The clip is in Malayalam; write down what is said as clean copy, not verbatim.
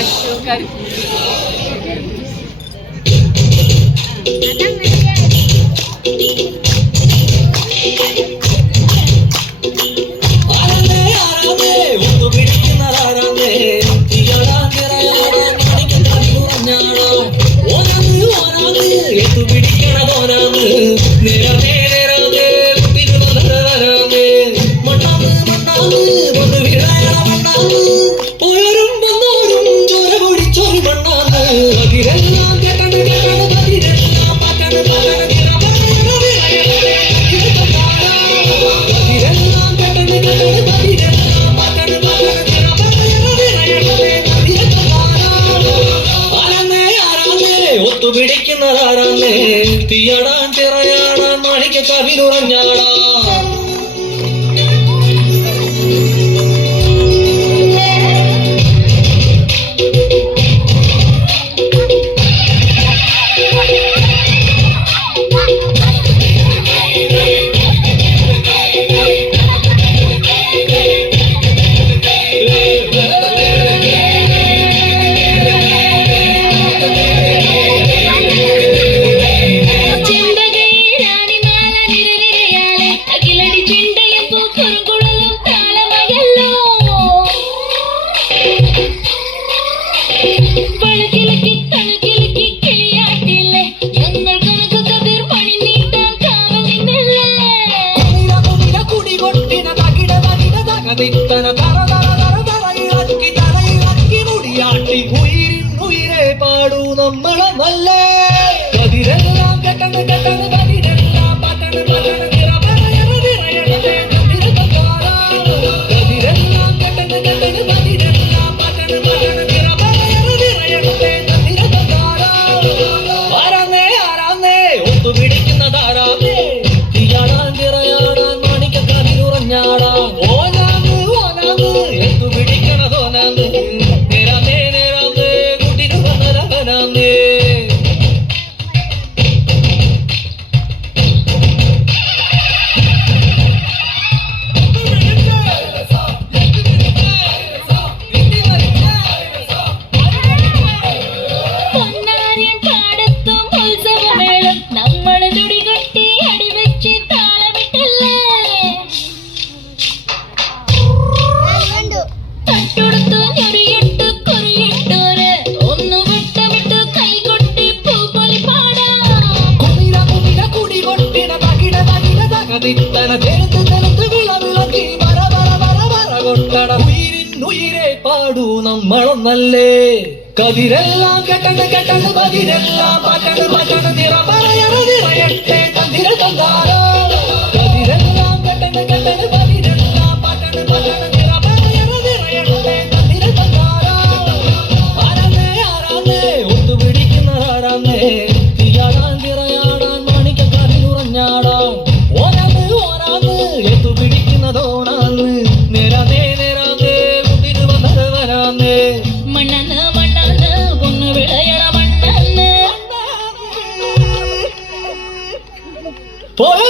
പശുക്കാർ പിടിക്കുന്നതാരാന്നേ തീയാടാൻ ചിറയാടാൻ മാണിക്ക കവിലുറഞ്ഞാടാ ഉയരെ പാടൂ നമ്മളെ നല്ല കതിരെല്ലാം കെട്ടണ് കെട്ടണ് കതിരെല്ലാം പട്ടണ് പട്ടണ് കതിരെല്ലാം കെട്ടണ് കെട്ടണ് കതിരെല്ലാം പട്ടണ് പട്ടണ് ആരാന്നേ ആരാന്നേ ഒത്തുപിടിക്കുന്നതാരാന്നേ തീയാടാൻ ചിറയാടാൻ മാണിക്ക കവിലുറഞ്ഞാടാ ഓനാന്ന് ഓനാന്ന് എത്തുപിടിക്കണതോനാന്ന് ഉയരെ പാടൂ നമ്മളൊന്നല്ലേ കതിരെല്ലാം കെട്ടണ് കെട്ടണ് കതിരെല്ലാം പട്ടണ് പട്ടണ് നിറയട്ടെ തന്തിര തന്താരോ കതിരെല്ലാം കെട്ടണ് കെട്ടണ് കതിരെല്ലാം പട്ടണ് പട്ടണ് നിറയട്ടെ തന്തിര തന്താരോ ആരാന്നേ ആരാന്നേ ഒത്തുപിടിക്കുന്നതാരാന്നേ തീയാടാൻ തിറയാടാൻ മാണിക്ക കവിലുറഞ്ഞാടാൻ ഓനാന്ന് ഓനാന്ന് എത്തുപിടിക്കുന്നതോണാന്ന് നേരാന്നേ നേരാന്നേ കുട്ടിന് വന്നത് വരാന്നേ മണ്ണന്ന് മണ്ണന്ന് പൊന്നു വിളയണ മണ്ണന്ന് പോയ